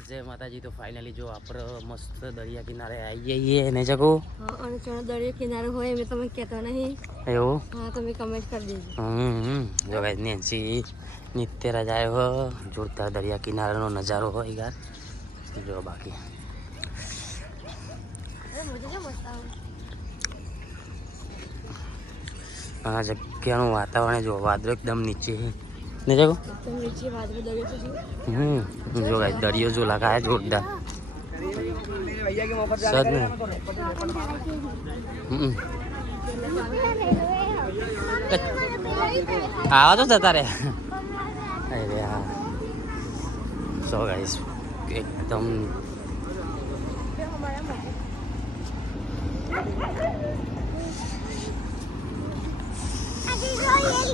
Guys જય માતાજી. તો ફાઇનલી જો આપણે મસ્ત દરિયા કિનારે આવી જઈએ ને જગો. હા, અને ચાલો દરિયા કિનારે હોય મેં તમે કહેતા નહીં એવું. હા, તમે કમેન્ટ કરી દેજો. જો ગાઈસ નેન્સી નિત્યરાજ આવ્યો. જોરદાર દરિયા કિનારાનો નજારો હોય યાર. જો બાકી આ જગ્યાનું વાતાવરણ જો વાદળો એકદમ નીચે ને જગો. જો ગાઈસ દરિયો જો લગાય જોરદાર સદ ને. આવા તો જતા રે. અરે હા સો ગાઈસ એકદમ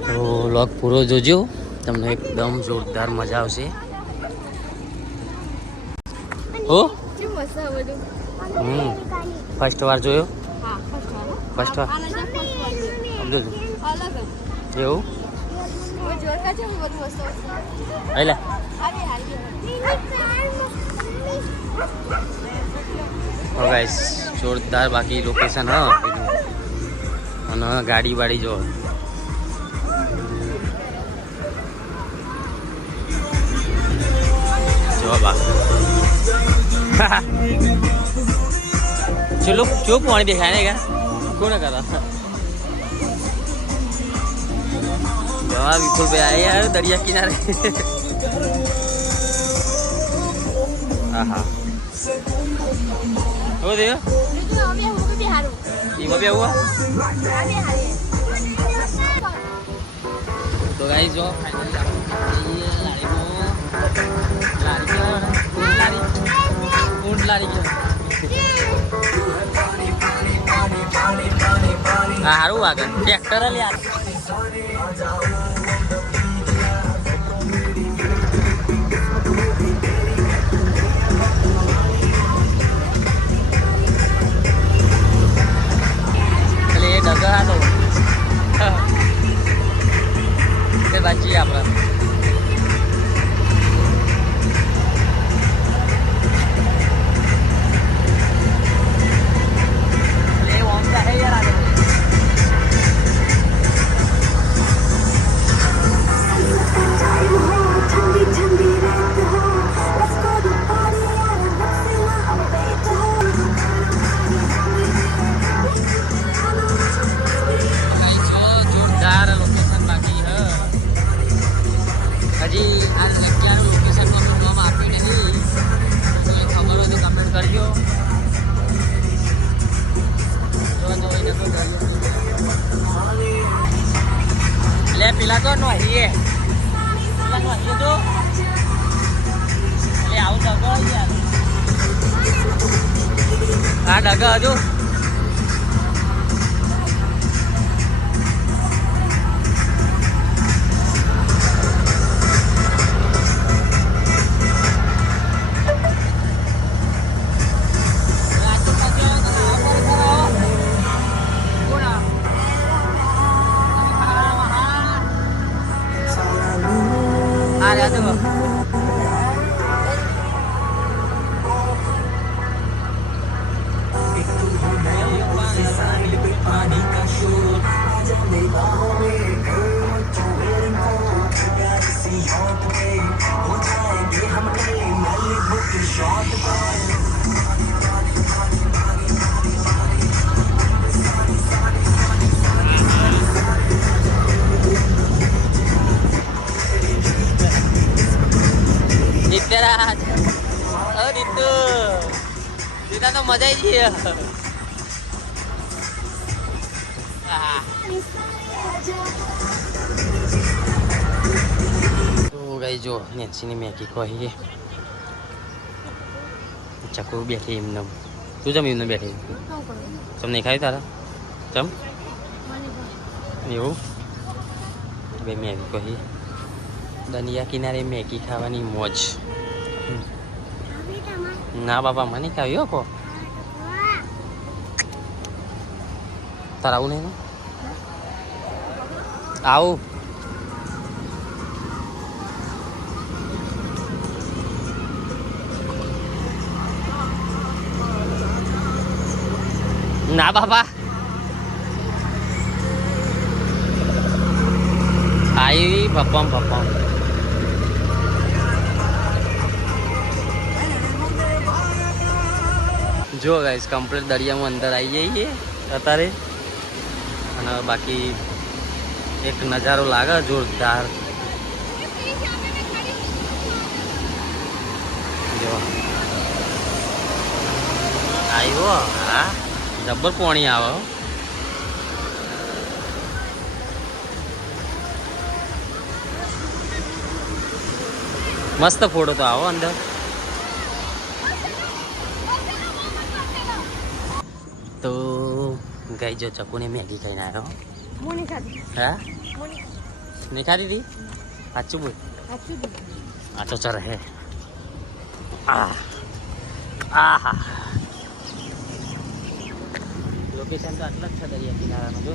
તો વ્લોગ પૂરો જોજો, તમને એકદમ જોરદાર મજા આવશે. હો ફર્સ્ટ વાર જોયો. ફર્સ્ટ વાર એવું એટલે ગાઈસ જોરદાર બાકી લોકેશન હ. અને ગાડી વાડી જો चलो जो पानी दिखाने का कौन करा विपुल पे आए यार दरिया किनारे. हाँ हो दे ये हुआ तो गाइस जो સારું આગળ ટ્રેક્ટર લે એટલે એ ડગર હતો તે બાજી આપણે પેલા તો નોહીએ પેલા નોહીએ તો એટલે આવું ડગો યાર આ ડગા હજુ નિત્યરાજ રીતુ રીતા તો મજા આવી ગઈ. તો ગઈ જો નેન્સીની મેગી કહી ચકુ બેઠી એમને. તું જમ એમને બેઠી ચમ નહીં ખાવી તારા ચમ એવું બે મેગી કહી. દરિયા કિનારે મેગી ખાવાની મોજ. ના બાપા મને ખાવી હો તારા આવું નહીં આવું ના બાપા આવી પપ્પમ પપ્પમ જો ગાઈસ કમ્પ્લીટ દરિયામાં અંદર આવી જઈએ અત્યારે અને બાકી એક નજારો લાગે જોરદાર જો આવ્યો હા જબ્બર પાણી આવે મસ્ત ફોટો તો આવો અંદર તો ગઈ જો ચકુને મેગી ખાઈને આવ્યો હા નહીં ખાધી હતી સાચું બોલ આ તો ચર હે આહા લોકેશન તો આટલા જ છે દરિયા કિનારાનો જો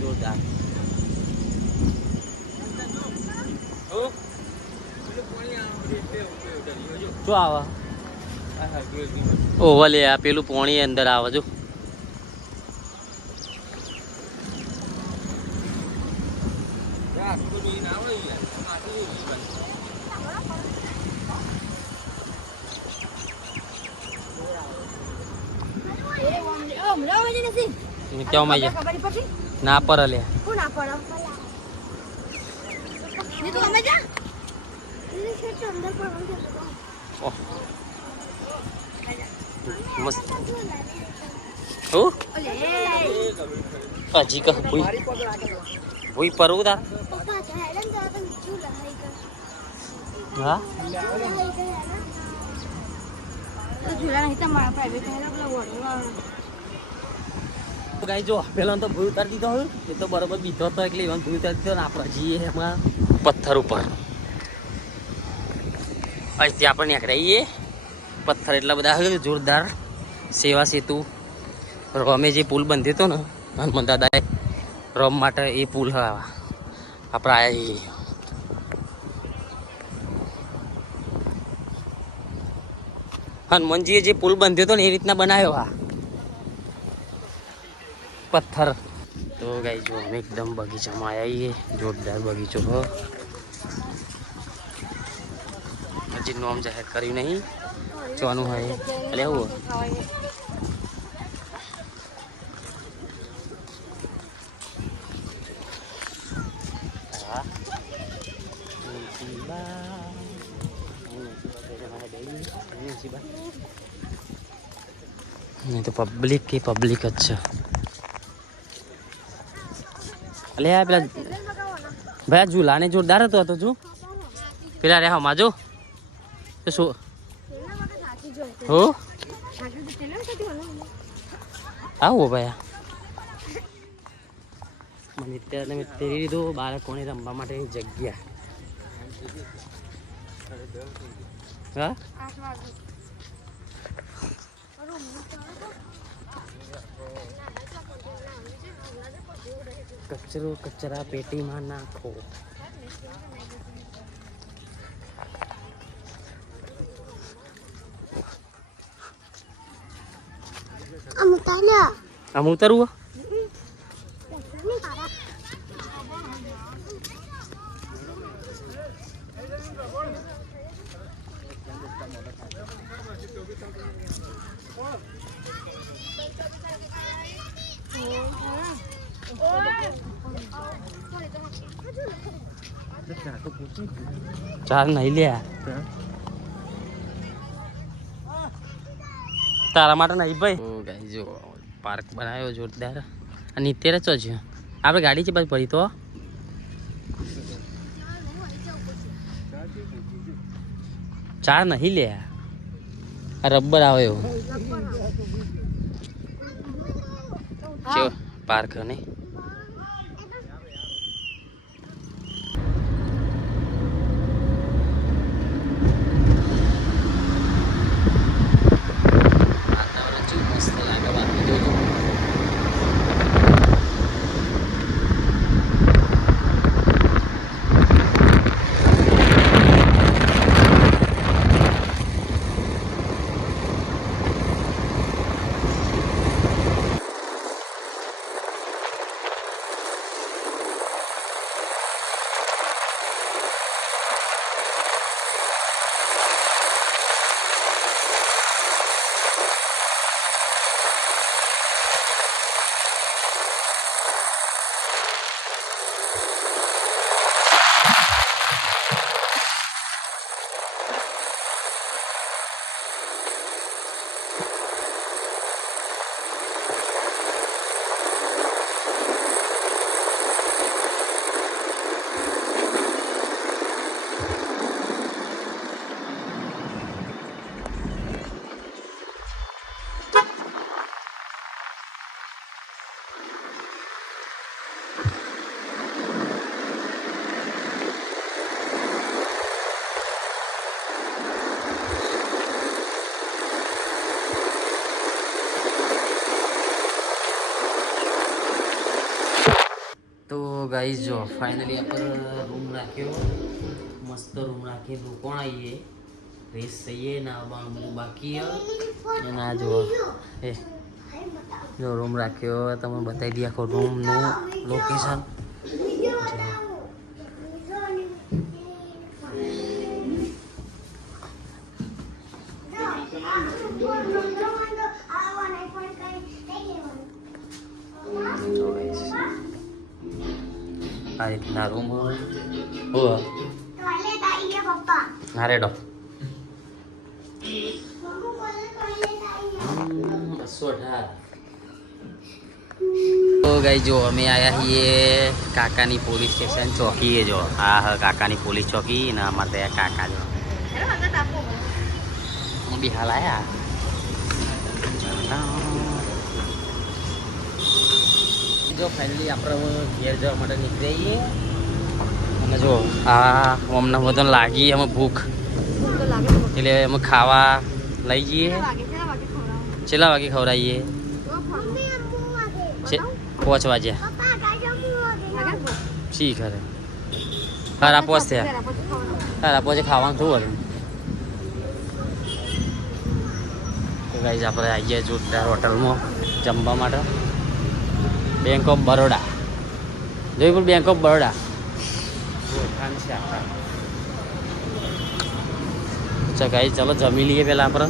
જોરદાર શું આવે ઓવલે આ પેલું પોણી અંદર આવે જો ક્યાં માં ના પર લે મસ્ત હો હજી કહ ભૂઈ પરવું તાર હા ગાઈ જો પેલા તો ભૂઈ ઉતારી દીધો હોય એ તો બરોબર બીધો હતો એટલે એમાં ભૂઈ ઉતારી દીધો ને આપણે જઈએ એમાં પથ્થર ઉપર અહીંથી આપણે નીકળીએ પથ્થર એટલા બધા જોરદાર સેવા સેતુ રોમે જે પુલ બંધ્યો હતો ને હનુમાન દાદાએ રોમ માટે એ પુલ આપણે આવ્યા છીએ હનુમાનજીએ જે પુલ બંધ્યો હતો ને એ રીતના બનાવ્યો આ પથ્થર તો ગાઈ જો અમે એકદમ બગીચામાં આવ્યા જોરદાર બગીચો હજી નોમ જાહેર કર્યું નહીં જોવાનું હોય એટલે એવું નહીં તો પબ્લિક કે પબ્લિક જ છે અલે આ પેલા ભાઈ ઝૂલાને જોરદાર હતો તો જો પેલા રે હમા જો તો શું હો આવો ભાઈ મને અત્યારે મેં તેરી દીધું બાળકોને રમવા માટેની જગ્યા હા કચરો કચરા પેટીમાં નાખો આમ ઉતરવું ચાર નહીં લ્યા તારા માટે નહીં ભાઈ ગાઈ જો પાર્ક બનાવ્યો જોરદાર અને અત્યારે ચો છે આપણે ગાડી છે બાજુ પડી તો ચાર નહીં લ્યા આ રબર આવે એવો કેવો પાર્ક નહીં ગાઈસ જો ફાઇનલી આપણે રૂમ રાખ્યો, મસ્ત રૂમ રાખીએ, રોકોણ આવીએ, રેસ થઈએ ને આવવાનું બધું બાકી અને ના જો એ જો રૂમ રાખ્યો, તમે બતાવી દઈએ આખો રૂમનું લોકેશન. આ રીતના રૂમ હા રેડો 218. તો ગાઈ જો અમે આવ્યા છીએ કાકાની પોલીસ સ્ટેશન ચોકીએ. જો આ હ કાકાની પોલીસ ચોકી ને અમારે ત્યાં કાકા જો હું બી હાલ આવ્યા. જો ફાઇનલી આપણે ઘેર જવા માટે નીકળી જઈએ અને જો આ અમને બધો લાગી અમે ભૂખ તો લાગે તો એટલે અમે ખાવા લઈ જઈએ. કેટલા વાગે ખવડાવો? કેટલા વાગે ખવડાવીએ? તો ફોન 5 વાગ્યા. લાગે તો શી ખરે હારા 5 થયા. જરા પછી ખવડાવો. હારા 5 ખાવાનું શું હતું? તો ગાઈઝ આપણે આવી ગયા જોરદાર હોટલમાં જમવા માટે. બેંક ઓફ બરોડા જોઈ પણ બેંક ઓફ બરોડા ઓળખાણ છે આપણા. અચ્છા ગાઈઝ ચાલો જમી લઈએ પહેલાં આપણે.